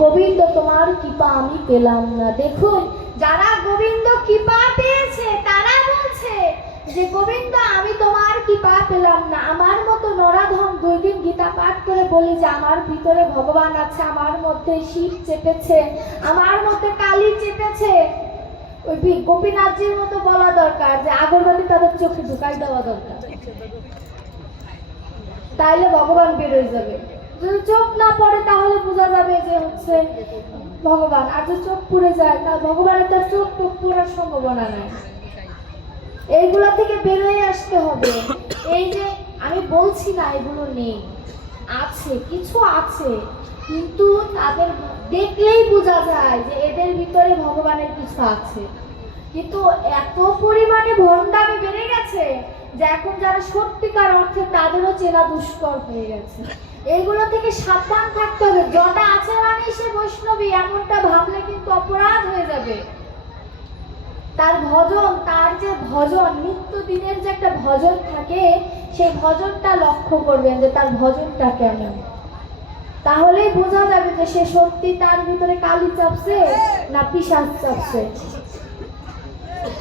গোবিন্দ, তোমার কৃপা আমি পেলাম না। দেখুন, যারা গোবিন্দ কৃপা পেয়েছে, তারা বলছে যে, গোবিন্দ, আমি তোমার কৃপা পেলাম না। আমার মতো নরাধম দুই দিন গীতা পাঠ করে বলি যে, আমার ভিতরে ভগবান আছে, আমার মধ্যে শিব চেপেছে, আমার মধ্যে কালী চেপেছে। ওই গোপীনাথজির মতো বলা দরকার যে, আগরবাতি তাদের চোখে ঢুকাই দেওয়া দরকার। তাইলে ভগবান বেরোয় যাবে। যদি চোখ না পড়ে তাহলে বোঝা যাবে যে হচ্ছে ভগবান। আর যদি চোখ পুড়ে যায়, তা ভগবানের তার চোখ টোক পড়ার সম্ভাবনা নাই। এইগুলা থেকে বেরোয় আসতে হবে। এই যে আমি বলছি না এগুলো নেই। আছে, কিছু আছে, কিন্তু তাদের দেখলেই বোঝা যায় যে এদের ভিতরে ভগবানের কিছু আছে। কিন্তু এত পরিমাণে ভণ্ডামি বেড়ে গেছে যে এখন যারা সত্যিকার অর্থে তাদেরও চেনা দুষ্কর হয়ে গেছে। এইগুলো থেকে সাবধান থাকতে হবে। জটা আছে মানে সে বৈষ্ণবী। এমনটা ভাবলে কিন্তু অপরাধ হয়ে যাবে। তার ভজন তার যে ভজন নিত্য দিনের যে একটা ভজন থাকে সেই ভজনটা লক্ষ্য করবেন যে তার ভজনটা কেমন। তাহলেই বোঝা যাবে যে সে সত্যি তার ভিতরে কালি চাপছে না পিসাজ চাপছে।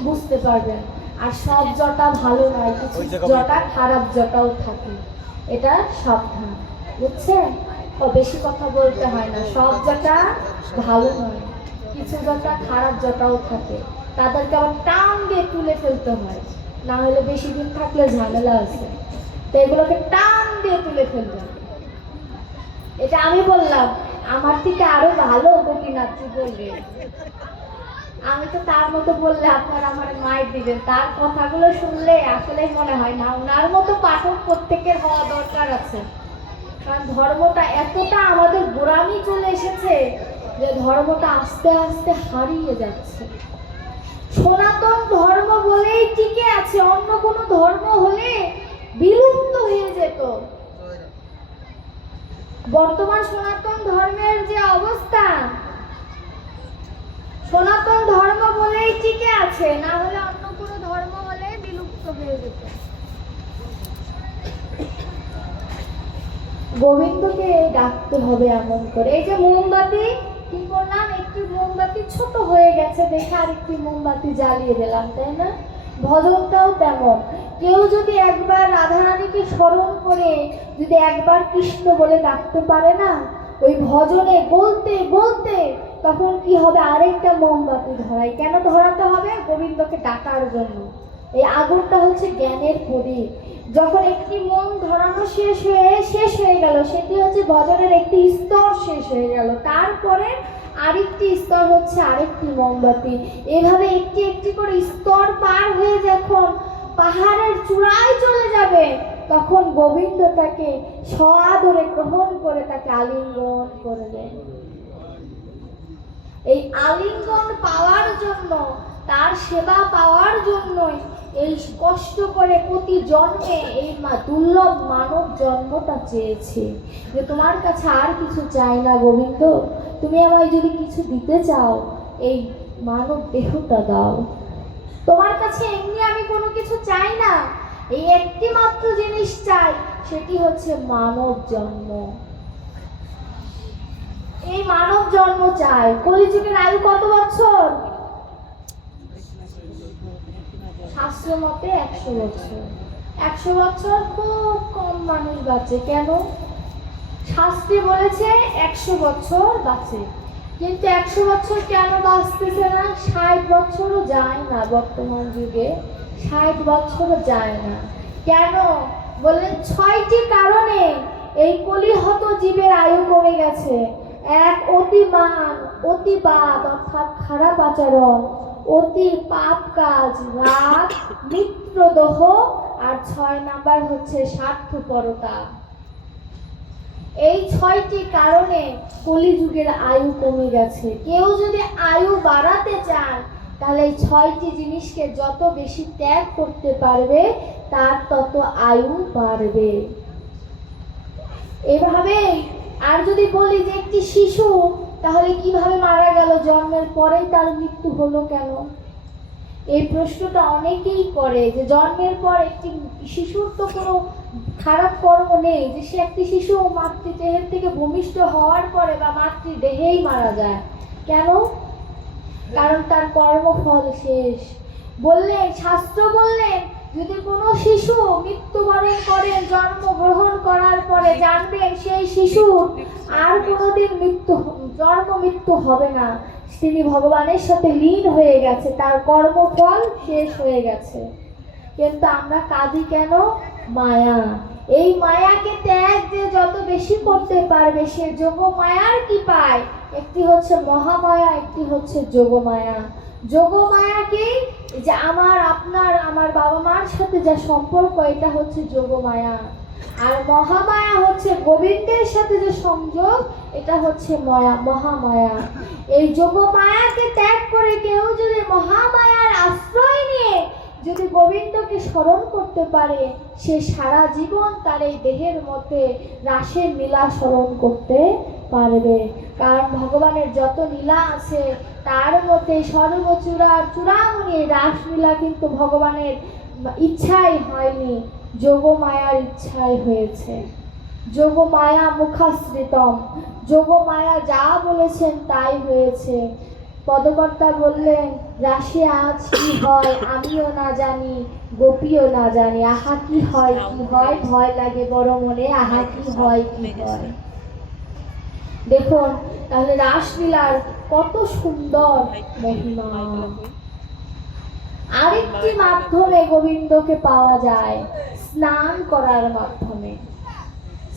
বুঝতে পারবেন? আর সব জটা ভালো নয় কিছু জটা খারাপ জটাও থাকে। এটা সাবধান। বুঝছেন ও বেশি কথা বলতে হয় না। সব জটা ভালো নয়। কিছু জটা খারাপ জটাও থাকে। তাদেরকে আবার টান দিয়ে তুলে ফেলতে হয়। না হলে বেশি দিন থাকলে ঝামেলা আছে। তো এগুলোকে টান দিয়ে তুলে হবে এটা আমি বললাম, আমার থেকে আরও ভালো গোপীনাথজি বলবে? আমি তো তার মতো বললে আপনারা আমার মায়ের দিবেন। তার কথাগুলো শুনলে আসলেই মনে হয় না। ওনার মতো পাঠক প্রত্যেকের হওয়া দরকার আছে। কারণ ধর্মটা এতটা আমাদের গোড়ামি চলে এসেছে যে ধর্মটা আস্তে আস্তে হারিয়ে যাচ্ছে। সনাতন ধর্ম বলেই টিকে আছে, অন্য কোনো ধর্ম হলে বিলুপ্ত হয়ে যেত। বর্তমান সনাতন ধর্মের যে অবস্থা, সনাতন ধর্ম বলেই টিকে আছে, না হলে অন্য কোনো ধর্ম হলে বিলুপ্ত হয়ে যেত। গোবিন্দকে ডাকতে হবে এমন করে। এই যে মোমবাতি, কি করলাম? একটি মোমবাতি ছোট হয়ে গেছে দেখে আরেকটি মোমবাতি জ্বালিয়ে দিলাম, তাই না? ভজনটাও তেমন। কেউ যদি একবার রাধারানীকে স্মরণ করে, যদি একবার কৃষ্ণ বলে ডাকতে পারে না, ওই ভজনে বলতে বলতে তখন কি হবে? আরেকটা মোমবাতি ধরাই। কেন ধরাতে হবে? গোবিন্দকে ডাকার জন্য। এই আগুনটা হচ্ছে জ্ঞানের প্রদীপ যখন একটি মন ধরানো শেষ হয়ে শেষ হয়ে গেল, সেটি হচ্ছে ভজনের একটি স্তর শেষ হয়ে গেল। তারপরে আরেকটি স্তর হচ্ছে আরেকটি মোমবাতি। এভাবে একটি একটি করে স্তর পার হয়ে যখন পাহাড়ের চূড়ায় চলে যাবে, তখন গোবিন্দ তাকে সআদরে গ্রহণ করে তাকে আলিঙ্গন করে দেয়। এই আলিঙ্গন পাওয়ার জন্য, তার সেবা পাওয়ার জন্যই এই কষ্ট করে প্রতি জন্মে এই দুর্লভ মানব জন্মটা চেয়েছে। যে তোমার কাছে আর কিছু চাই না গোবিন্দ। তুমি আমায় যদি কিছু দিতে চাও, এই মানব দেহটা দাও। তোমার কাছে এমনি আমি কোনো কিছু চাই না। এই একটি মাত্র জিনিস চাই, সেটি হচ্ছে মানব জন্ম। এই মানব জন্ম চায় কলিযুগের আয়ু কত বছর শাস্ত্র মতে একশো বছর। একশো বছর খুব কম মানুষ বাঁচে, কেন? শাস্ত্রে বলেছে একশো বছর বাঁচে। কিন্তু একশো বছর কেন বাঁচতেছে না? ষাট বছরও যায় না বর্তমান যুগে। ষাট বছরও যায় না। কেন? বললেন ছয়টি কারণে এই কলিহত জীবের আয়ু কমে গেছে। এক অতিমান অতিবাদ অর্থাৎ খারাপ আচরণ। অতি পাপ কাজ, রাগ, মিত্রদোহ, আর ছয় নাম্বার হচ্ছে স্বার্থপরতা। এই ছয়টি কারণে কলিযুগের আয়ু কমে গেছে। কেউ যদি আয়ু বাড়াতে চান, তাহলে এই ছয়টি জিনিসকে যত বেশি ত্যাগ করতে পারবে, তার তত আয়ু বাড়বে। এভাবেই আর যদি বলি যে একটি শিশু তাহলে কীভাবে মারা গেল? জন্মের পরেই তার মৃত্যু হলো কেন? এই প্রশ্নটা অনেকেই করে যে জন্মের পর একটি শিশুর তো কোনো খারাপ কর্ম নেই, যে সে একটি শিশু মাতৃদেহের থেকে ভূমিষ্ঠ হওয়ার পরে বা মাতৃদেহেই মারা যায়। কেন? কারণ তার কর্মফল শেষ। বললেন, শাস্ত্র বললেন, যদি কোনো শিশু মৃত্যুবরণ করে জন্মগ্রহণ করার পরে জানবেন সেই শিশু আর কোনোদিন মৃত্যু জন্ম মৃত্যু হবে না। তিনি ভগবানের সাথে লীন হয়ে গেছে। তার কর্মফল শেষ হয়ে গেছে। কিন্তু আমরা কাঁদি কেন? মায়া। এই মায়াকে ত্যাগ যে যত বেশি করতে পারবে, সে যোগ মায়ার কি পায়? একটি হচ্ছে মহামায়া, একটি হচ্ছে যোগমায়া। যোগমায়াকে যে আমার, আপনার, আমার বাবা মার সাথে যা সম্পর্ক, এটা হচ্ছে যোগমায়া। আর মহামায়া হচ্ছে গোবিন্দের সাথে যে সংযোগ, এটা হচ্ছে মায়া, মহামায়া। এই যোগমায়াকে ত্যাগ করে কেউ যদি মহামায়ার আশ্রয় নিয়ে যদি গোবিন্দকে স্মরণ করতে পারে, সে সারা জীবন তার এই দেহের মধ্যে রাসের লীলা স্মরণ করতে পারবে। কারণ ভগবানের যত লীলা আছে, তার মধ্যে সর্বচূড়ার চূড়ামণি রাসলীলা কিন্তু ভগবানের ইচ্ছাই হয়নি। যোগমায়ার ইচ্ছাই হয়েছে। যোগমায়া মুখাশ্রিতম। যোগমায়া যা বলেছেন তাই হয়েছে। পদকর্তা বললেন, রাশি আজ কি হয় আমিও না জানি, গোপীও না জানি। আহা কি হয় কি হয় ভয় লাগে, বড় মনে আহা কি হয় কি হয় দেখুন, তাহলে রাসলীলার কত সুন্দর মহিমা। আরেকটি মাধ্যমে গোবিন্দকে পাওয়া যায়। স্নান করার মাধ্যমে।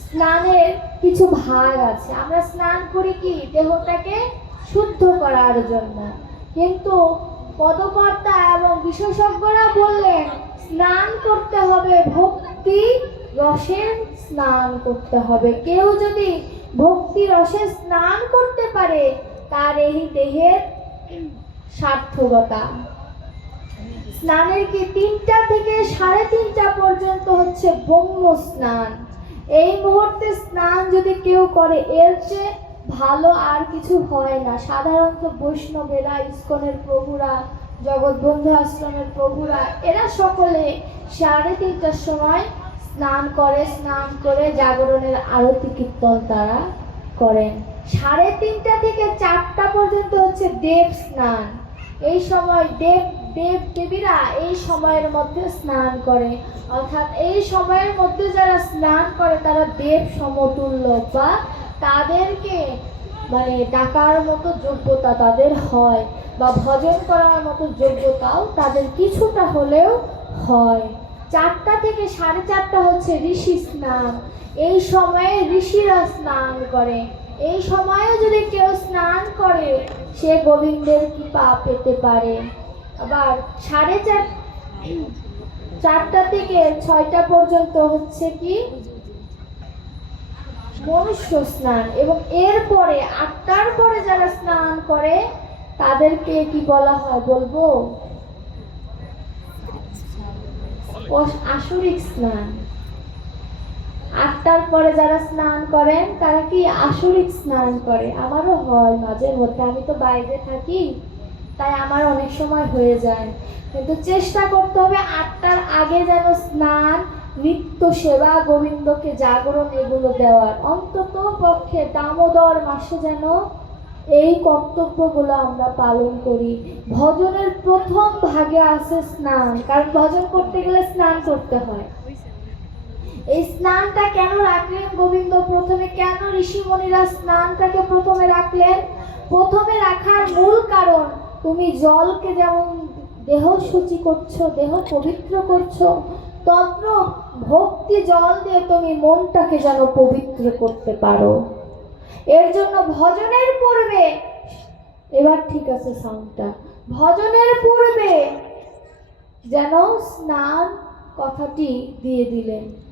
স্নানের কিছু ভাগ আছে। আমরা স্নান করি কি? দেহটাকে শুদ্ধ করার জন্য। কিন্তু পদকর্তা এবং বিশেষজ্ঞরা বললেন, স্নান করতে হবে, ভক্তি রসের স্নান করতে হবে। কেউ যদি ভক্তি রসে স্নান করতে পারে, তার এই দেহের সার্থকতা। স্নানের কি তিনটা থেকে সাড়ে তিনটা পর্যন্ত হচ্ছে ব্রহ্ম স্নান? এই মুহূর্তে স্নান যদি কেউ করে, এর চেয়ে ভালো আর কিছু হয় না। সাধারণত বৈষ্ণবেরা, ইস্কনের প্রভুরা, জগৎবন্ধু আশ্রমের প্রভুরা, এরা সকলে সাড়ে তিনটার সময় স্নান করে স্নান করে জাগরণের আরতি কীর্তন তারা করেন। সাড়ে তিনটা থেকে চারটা পর্যন্ত হচ্ছে দেব স্নান। এই সময় দেব দেব দেবীরা এই সময়ের মধ্যে স্নান করে। অর্থাৎ এই সময়ের মধ্যে যারা স্নান করে, তারা দেব সমতুল্য বা তাদেরকে মানে ডাকার মতো যোগ্যতা তাদের হয় বা ভজন করার মতো যোগ্যতাও তাদের কিছুটা হলেও হয়। চারটা থেকে সাড়ে চারটা হচ্ছে ঋষি স্নান। এই সময়ে ঋষিরা স্নান করে। এই সময়ে যদি কেউ স্নান করে, সে গোবিন্দের কৃপা পেতে পারে। আবার সাড়ে চার, চারটা থেকে ছয়টা পর্যন্ত হচ্ছে কি? মনুষ্য স্নান। এবং এরপরে আটটার পরে যারা স্নান করে, তাদেরকে কি বলা হয় বলব? আসরিক স্নান। আটটার পরে যারা স্নান করেন, তারা কি আসরিক স্নান করে? আমারও হয় মাঝে মধ্যে। আমি তো বাইরে থাকি, তাই আমার অনেক সময় হয়ে যায়। কিন্তু চেষ্টা করতে হবে আটটার আগে যেন স্নান, নিত্য সেবা, গোবিন্দকে জাগরণ এগুলো দেওয়ার। অন্তত পক্ষে দামোদর মাসে যেন এই কর্তব্যগুলো আমরা পালন করি। ভজনের প্রথম ভাগে আছে স্নান, কারণ ভজন করতে গেলে স্নান করতে হয়। এই স্নানটা কেন রাখলেন গোবিন্দ? প্রথমে কেন ঋষিমণিরা স্নানটাকে প্রথমে রাখলেন? প্রথমে রাখার মূল কারণ, তুমি জলকে যেমন দেহ শুচি করছ, দেহ পবিত্র করছ তত্র ভক্তি জল দিয়ে তুমি মনটাকে যেন পবিত্র করতে পারো। এর জন্য ভজনের পূর্বে, এবার ঠিক আছে সাউন্ডটা ভজনের পূর্বে যেন স্নান কথাটি দিয়ে দিলেন।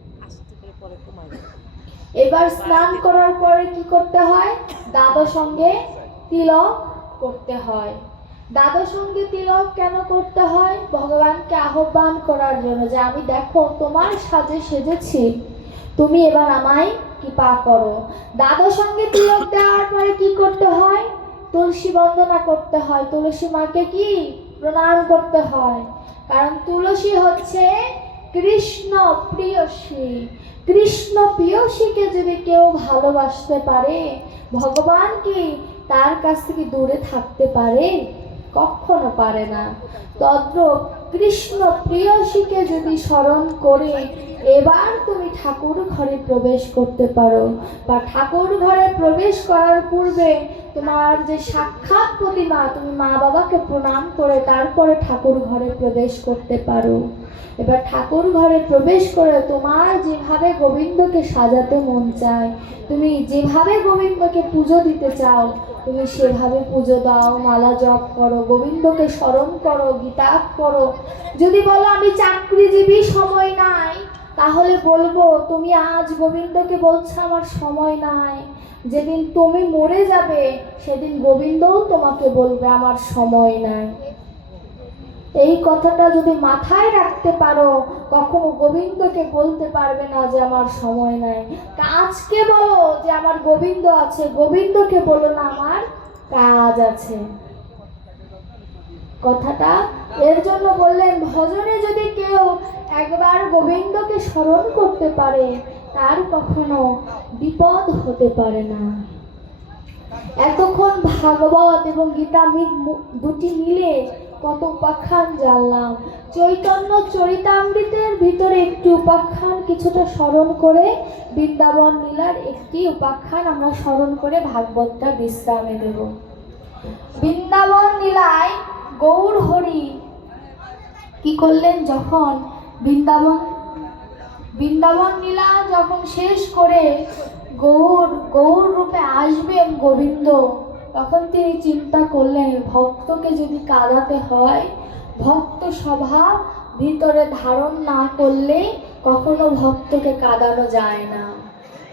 এবার স্নান করার পরে কি করতে হয়? দাদা সঙ্গে তিলক করতে হয়। দাদা সঙ্গে তিলক কেন করতে হয়? ভগবানকে আহ্বান করার জন্য যে, আমি দেখো, তোমার সাজে সেজেছি। তুমি এবার আমায় কৃপা করো। দাদা সঙ্গে তিলক দেওয়ার পরে কি করতে হয়? তুলসী বন্দনা করতে হয়। তুলসী মাকে কি? প্রণাম করতে হয়। কারণ তুলসী হচ্ছে কৃষ্ণ প্রিয়সী, কৃষ্ণ প্রিয়সীকে যদি কেউ ভালোবাসতে পারে, ভগবান কি তার কাছ থেকে দূরে থাকতে পারে? কখনো পারে না। তদ্রূপ কৃষ্ণ প্রিয়সীকে যদি স্মরণ করে, এবার তুমি ঠাকুর ঘরে প্রবেশ করতে পারো বা ঠাকুর ঘরে প্রবেশ করার পূর্বে তোমার যে সাক্ষাৎ প্রতিমা, তুমি মা বাবাকে প্রণাম করে তারপরে ঠাকুর ঘরে প্রবেশ করতে পারো। এবার ঠাকুর ঘরে প্রবেশ করে তোমার যেভাবে গোবিন্দকে সাজাতে মন চায়, তুমি যেভাবে গোবিন্দকে পুজো দিতে চাও, তুমি সেভাবে পুজো দাও, মালা জপ করো, গোবিন্দকে স্মরণ করো গীতা করো। যদি বলো আমি চাকরিজীবী, সময় নাই, তাহলে বলব তুমি আজ গোবিন্দকে বলছো আমার সময় নাই। যেদিন তুমি মরে যাবে, সেদিন গোবিন্দও তোমাকে বলবে আমার সময় নাই। এই কথাটা যদি মাথায় রাখতে পারো, কখনো গোবিন্দকে বলতে পারবে না যে আমার সময় নাই। কাজকে বলো যে আমার গোবিন্দ আছে, গোবিন্দকে বলো না আমার কাজ আছে। কথাটা এর জন্য বললেন, ভজনে যদি কেউ একবার গোবিন্দকে স্মরণ করতে পারে, তার কখনো বিপদ হতে পারে না। এতক্ষণ ভাগবত এবং গীতা দুটি মিলে কত উপাখ্যান জানলাম চৈতন্য চরিতামৃতের ভিতরে একটি উপাখ্যান কিছুটা স্মরণ করে বৃন্দাবন লীলার একটি উপাখ্যান আমরা স্মরণ করে ভাগবতটা বিশ্রামে দেব। বৃন্দাবন লীলায় গৌর হরি কি করলেন যখন বৃন্দাবন বৃন্দাবন লীলা যখন শেষ করে গৌর গৌর রূপে আসবেন গোবিন্দ তখন তিনি চিন্তা করলেন, ভক্তকে যদি কাঁদাতে হয়, ভক্ত স্বভাব ভিতরে ধারণ না করলে কখনো ভক্তকে কাঁদানো যায় না।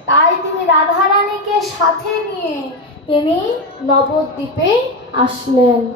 তাই তিনি রাধারানীকে সাথে নিয়ে তিনি নবদ্বীপে আসলেন।